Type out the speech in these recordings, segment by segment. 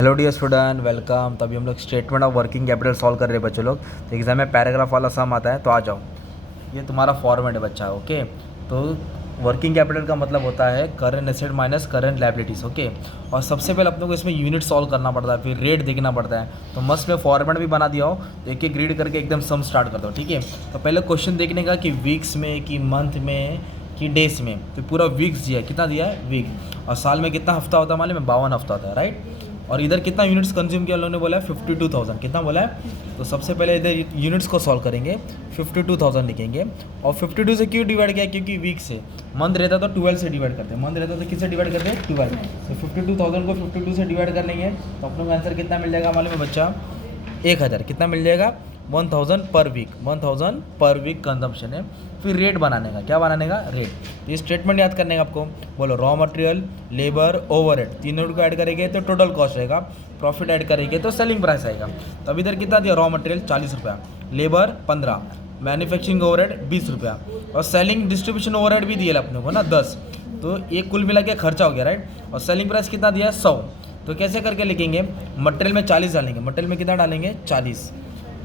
Hello dear student, welcome. तभी हम लोग statement of working capital solve कर रहे हैं बच्चों लोग। तो एग्जाम में पैराग्राफ वाला सम आता है, तो आ जाओ। ये तुम्हारा फॉर्मेट है बच्चा, ओके। तो वर्किंग कैपिटल का मतलब होता है current asset minus current liabilities, okay. और सबसे पहले अपने को इसमें यूनिट सॉल्व करना पड़ता है, फिर रेट देखना पड़ता है। तो मस्त में फॉर्मेट भी बना दिया हो, तो एक एक रीड करके एकदम सम स्टार्ट कर दो, ठीक है। तो पहले क्वेश्चन देखने का कि वीक्स में, कि मंथ में, कि डेज में। तो पूरा वीक्स दिया है, कितना दिया है वीक। और साल में कितना हफ्ता होता है मालूम है? 52 हफ्ता होता है, राइट। और इधर कितना यूनिट्स कंज्यूम किया उन्होंने बोला है? 52,000। कितना बोला है? तो सबसे पहले इधर यूनिट्स को सॉल्व करेंगे, 52,000 लिखेंगे। और 52 से क्यों डिवाइड किया? क्योंकि वीक से। मंथ रहता तो 12 से डिवाइड करते हैं, मंथ रहता तो किससे डिवाइड करते हैं? 12। तो 52,000 को 52 से डिवाइड कर लेंगे, तो अपने को आंसर कितना मिल जाएगा मालूम है बच्चा? 1000। कितना मिल जाएगा? 1000 पर वीक। 1000 पर वीक कंजम्पशन है। फिर रेट बनाने का, क्या बनाने का? रेट। ये स्टेटमेंट याद करने का आपको। बोलो रॉ मटेरियल, लेबर, ओवरहेड, तीनों को ऐड करेंगे तो टोटल कॉस्ट रहेगा। प्रॉफिट ऐड करेंगे तो सेलिंग प्राइस आएगा। तो अब इधर कितना दिया? रॉ मटेरियल 40 रुपया, लेबर 15, मैन्युफैक्चरिंग ओवरहेड 20 रुपया, और सेलिंग डिस्ट्रीब्यूशन ओवरहेड भी दिया अपने को ना 10। तो ये कुल मिला के खर्चा हो गया, राइट। और सेलिंग प्राइस कितना दिया है? 100। तो कैसे करके लिखेंगे? मटेरियल में 40 डालेंगे, मटेरियल में कितना डालेंगे? 40।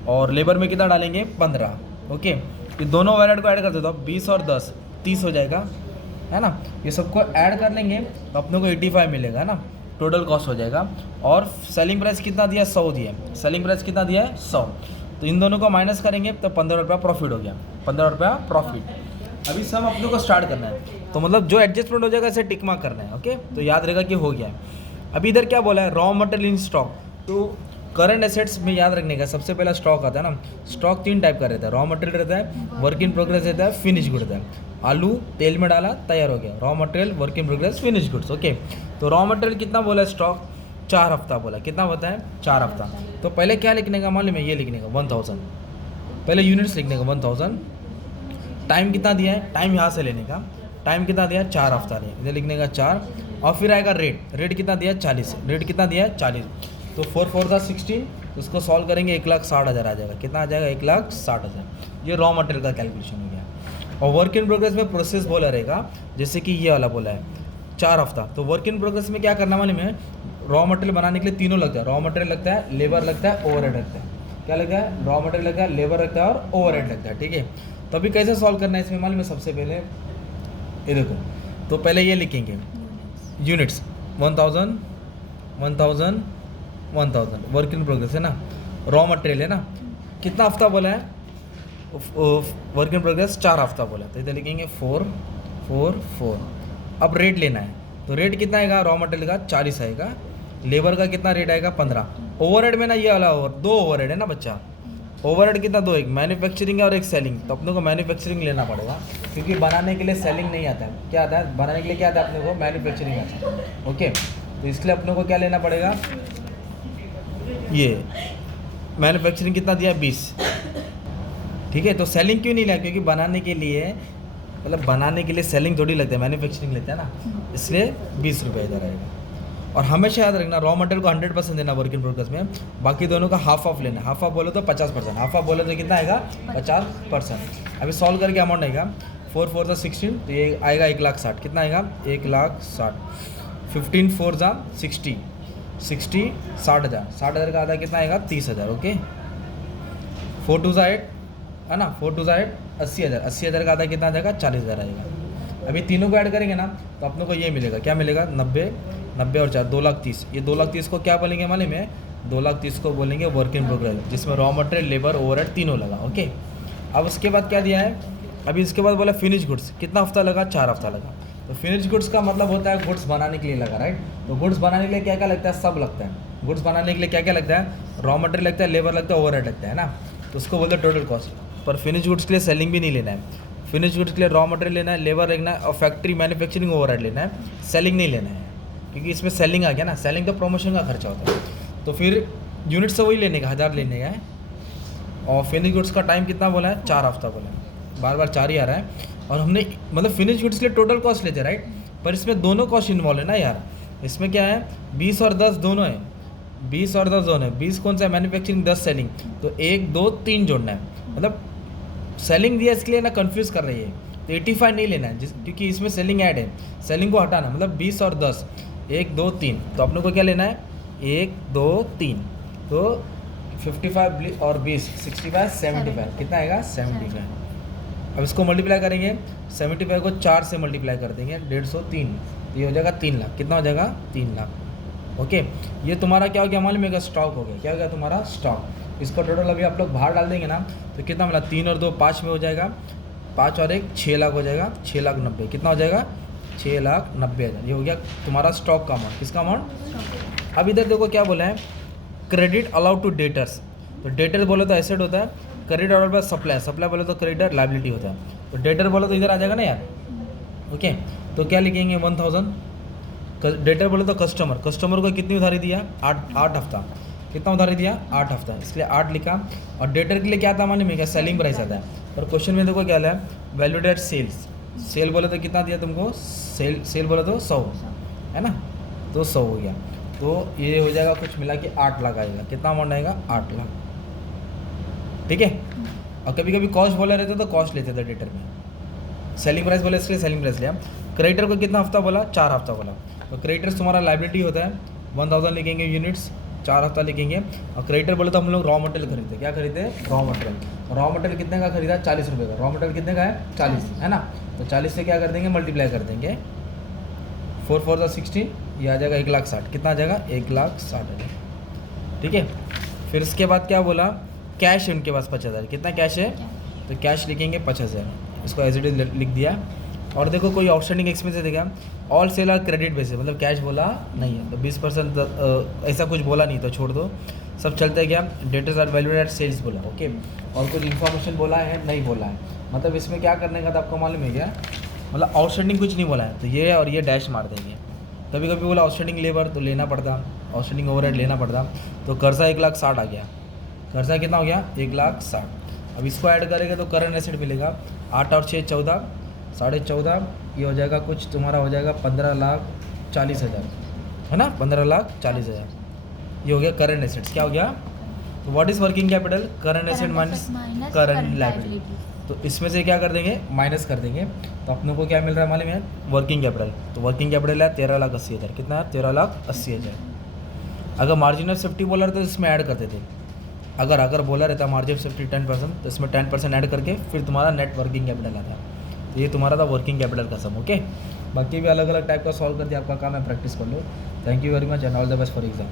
और लेबर में कितना डालेंगे? 15, ओके। ये दोनों ओवरहेड को ऐड कर देते हो, 20 और 10 30 हो जाएगा, है ना। ये सबको ऐड कर लेंगे तो अपने को 85 मिलेगा ना, टोटल कॉस्ट हो जाएगा। और सेलिंग प्राइस कितना दिया? 100 दिया। सेलिंग प्राइस कितना दिया है? 100। तो इन दोनों को माइनस करेंगे तो 15 रुपया प्रॉफिट हो गया, 15 रुपया प्रॉफिट। अभी सब अपने को स्टार्ट करना है, तो मतलब जो एडजस्टमेंट हो जाएगा इसे टिक मार्क करना है, ओके। तो याद रहेगा कि हो गया है। अभी इधर क्या बोला है? Raw material in stock. तो करंट एसेट्स में याद रखने का, सबसे पहला स्टॉक आता है ना। स्टॉक 3 टाइप का रहता है, रॉ मटेरियल रहता है, वर्क इन प्रोग्रेस रहता है, फिनिश गुड रहता है। आलू तेल में डाला, तैयार हो गया, raw material, work in progress, finish goods, okay. तो रॉ मटेरियल कितना बोला? स्टॉक 4 हफ्ता बोला। कितना होता है? 4 हफ्ता। तो पहले क्या लिखने का मालूम है? ये लिखने का 1000। पहले यूनिट्स लिखने का 1000। टाइम कितना दिया है? टाइम यहाँ से लेने का। टाइम कितना दिया है? 4 हफ्ता दिया, इधर लिखने का 4। और फिर आएगा रेट। रेट कितना दिया है? 40। रेट कितना दिया है? 40। तो 4 4 था 16, उसको सॉल्व करेंगे 1,60,000 आ जाएगा। कितना आ जाएगा? 1,60,000। ये रॉ मटेरियल का कैलकुलेशन हो गया। और वर्क इन प्रोग्रेस में प्रोसेस बोला रहेगा, जैसे कि ये वाला बोला है 4 हफ्ता। तो वर्क इन प्रोग्रेस में क्या करना मालूम है? रॉ मटेरियल बनाने के लिए तीनों लगता है, रॉ मटेरियल लगता है, लेबर लगता है, ओवरहेड लगता है। क्या लगता है? रॉ मटेरियल लगता है, लेबर लगता है और ओवरहेड लगता है, ठीक है। तो अभी कैसे सॉल्व करना है इसमें मालूम है? सबसे पहले ये देखो, तो पहले ये लिखेंगे यूनिट्स 1000 1000 1000 वर्क इन प्रोग्रेस है ना, रॉ मटेरियल है ना। कितना हफ्ता बोला है? वर्क इन प्रोग्रेस 4 हफ्ता बोला, तो इधर लिखेंगे 4 4 4। अब रेट लेना है, तो रेट कितना आएगा? रॉ मटेरियल का 40 आएगा, लेबर का कितना रेट आएगा? 15। ओवरहेड में ना ये वाला दो ओवरहेड है ना बच्चा। ओवरहेड कितना? दो, एक मैन्युफैक्चरिंग है और एक सेलिंग। तो अपने को मैन्युफैक्चरिंग लेना पड़ेगा, क्योंकि बनाने के लिए सेलिंग नहीं आता है। क्या आता है बनाने के लिए? क्या आता है अपने को? मैन्युफैक्चरिंग आता है, ओके। तो इसलिए अपने को क्या लेना पड़ेगा? ये मैन्युफैक्चरिंग कितना दिया? 20, ठीक है। तो सेलिंग क्यों नहीं लिया? क्योंकि बनाने के लिए, मतलब बनाने के लिए सेलिंग थोड़ी लगता है, मैन्युफैक्चरिंग लेता है ना, इसलिए 20 रुपये इधर आएगा। और हमेशा याद रखना, रॉ मटेरियल को 100% देना वर्क इन प्रोग्रेस में, बाकी दोनों का हाफ ऑफ लेना। हाफ ऑफ बोले तो 50%, हाफ ऑफ बोले तो कितना आएगा? 50%। अभी सॉल्व करके अमाउंट आएगा 4 4 था 16, तो ये आएगा 1,60,000। कितना आएगा? 1,60,000। 15 4 जा 60 60 60,000। 60,000 का आधा कितना आएगा? 30,000, ओके। 4 2 8 है ना, 4 2 8 80,000। 80,000 का आधा कितना आ जाएगा? 40,000 आएगा। अभी तीनों को ऐड करेंगे ना, तो अपने को ये मिलेगा, क्या मिलेगा? 90 90 और 4 2,30,000। ये 2,30,000 को क्या बोलेंगे मालूम है? 2,30,000 को बोलेंगे वर्क इन प्रोग्रेस, जिसमें रॉ मटेरियल, लेबर, ओवरहेड तीनों लगा, ओके। अब उसके बाद क्या दिया है? अभी इसके बाद बोला फिनिश गुड्स। कितना हफ्ता लगा? 4 हफ्ता लगा। तो फिनिश गुड्स का मतलब होता है गुड्स बनाने के लिए लगा, राइट। तो गुड्स बनाने के लिए क्या क्या लगता है? सब लगता है। गुड्स बनाने के लिए क्या क्या लगता है? रॉ मटेरियल लगता है, लेबर लगता है, ओवरहेड लगता है ना। तो उसको बोलते हैं टोटल कॉस्ट। पर फिनिश गुड्स के लिए सेलिंग भी नहीं लेना है। फिनिश गुड्स के लिए रॉ मटेरियल लेना है, लेबर लेना है, और फैक्ट्री मैन्युफैक्चरिंग ओवरहेड लेना है, सेलिंग नहीं लेना है, क्योंकि इसमें सेलिंग आ गया ना। सेलिंग तो प्रमोशन का खर्चा होता है। तो फिर यूनिट से वही लेने का, 1000 लेने का है। और फिनिश गुड्स का टाइम कितना बोला है? 4 हफ्ता बोला है, बार बार 4 ही आ रहा है। और हमने मतलब फिनिश गुड्स के लिए टोटल कॉस्ट लेते हैं, राइट। पर इसमें दोनों कॉस्ट इन्वॉल्व है ना यार। इसमें क्या है? 20 और 10 दोनों है, 20 और 10 दोनों है। 20 कौन सा है? Manufacturing, 10 selling. तो 1 2 3 जोड़ना है, मतलब सेलिंग दिया इसके लिए ना कंफ्यूज कर रही है। तो 85 नहीं लेना है, क्योंकि इसमें सेलिंग ऐड है। सेलिंग को हटाना, मतलब 20 और 10 1 2 3। तो अपने को क्या लेना है? 1 2 3, तो 55 और 20 65 75, कितना आएगा 75। अब इसको मल्टीप्लाई करेंगे, 75 को 4 से मल्टीप्लाई कर देंगे, 150 तो ये हो जाएगा 3 लाख। कितना हो जाएगा 3 लाख। ओके, ये तुम्हारा क्या हो गया मालूम है, स्टॉक हो गया। क्या हो गया तुम्हारा स्टॉक। इसका टोटल अभी आप लोग बाहर डाल देंगे ना, तो कितना मिला, 3 और 2 5 में हो जाएगा, 5 और 1 6 लाख हो जाएगा, 6,90,000। कितना हो जाएगा 6,90,000। ये हो गया तुम्हारा स्टॉक का अमाउंट। किसका अमाउंट। अब इधर देखो क्या बोला है, क्रेडिट अलाउड टू डेटर्स। तो डेटर बोले तो एसेट होता है, credit allowed by supply, supply बोले तो क्रेडिटर लाइबिलिटी होता है। तो डेटर बोले तो इधर आ जाएगा ना यार। ओके, तो क्या लिखेंगे 1000। डेटर बोले तो कस्टमर, कस्टमर को कितनी उधारी दिया, 8 हफ्ता। कितना उधारी दिया 8 हफ्ता, इसलिए 8 लिखा। और डेटर के लिए क्या था मालूम है क्या, सेलिंग प्राइस आता है। और क्वेश्चन में देखो क्या है, वैल्यूड एट सेल्स। सेल बोले तो कितना दिया तुमको, सेल बोले तो 100 है ना, तो 100 हो गया। तो ये हो जाएगा कुछ मिला के 8 लाख आएगा। कितना अमाउंट आएगा 8 लाख। ठीक है। और कभी कभी कॉस्ट बोला रहते तो कॉस्ट लेते थे डेटर में, सेलिंग प्राइस बोले इसलिए सेलिंग प्राइस लिया। क्रेडिटर को कितना हफ्ता बोला, 4 हफ्ता बोला। तो क्रेडिटर्स तुम्हारा लाइबिलिटी होता है, 1000 लिखेंगे यूनिट्स, 4 हफ्ता लिखेंगे। और क्रेडिटर बोले तो हम लोग रॉ मटेरियल खरीदते, क्या खरीदते हैं रॉ मटेरियल। रॉ मटेरियल कितने का खरीदा, 40 रुपये का। रॉ मटेरियल कितने का है 40 है ना, तो 40 से क्या कर देंगे मल्टीप्लाई कर देंगे, 4 4 16, ये आ जाएगा 1,60,000। कितना आ जाएगा 1,60,000। ठीक है। फिर इसके बाद क्या बोला, कैश है उनके पास 5,000। कितना कैश है, तो कैश लिखेंगे 5,000, इसको एज इट इज लिख दिया। और देखो कोई आउटस्टैंडिंग एक्सपेंस है देखा, all sale are credit basis, मतलब कैश बोला नहीं है, तो 20% ऐसा कुछ बोला नहीं, तो छोड़ दो, सब चलते गया। Debtors are valued at sales बोला, ओके। और कुछ इन्फॉर्मेशन बोला है नहीं बोला है, मतलब इसमें क्या करने का था आपको मालूम है क्या, मतलब आउटस्टैंडिंग कुछ नहीं बोला है, तो ये और ये डैश मार देंगे। कभी कभी बोला आउटस्टैंडिंग लेबर तो लेना पड़ता, आउटस्टैंडिंग ओवरहेड लेना पड़ता, तो कर्जा 1,60,000 आ गया। कर्जा कितना हो गया 1,60,000। अब इसको ऐड करेंगे तो करंट एसेट मिलेगा 8 और 6 14, 14.5, ये हो जाएगा कुछ तुम्हारा हो जाएगा 15,40,000 है ना, 15,40,000। ये हो गया करंट एसेट्स। क्या हो गया, तो what is working capital, current asset minus current liability. तो इसमें से क्या कर देंगे माइनस कर देंगे, तो अपने को क्या मिल रहा है मालूम है, वर्किंग कैपिटल। तो वर्किंग कैपिटल है 13,80,000। कितना है 13,80,000। अगर मार्जिन ऑफ सेफ्टी बोला रहता तो इसमें ऐड करते थे, अगर बोला रहता मार्जिन ऑफ सेफ्टी 10%, तो इसमें 10% ऐड करके फिर तुम्हारा नेट वर्किंग कैपिटल आता है। तो ये तुम्हारा था वर्किंग कैपिटल का सम। ओके, बाकी भी अलग अलग टाइप का सॉल्व कर दिया, आपका काम है प्रैक्टिस कर लो। Thank you very much and all the best for exam.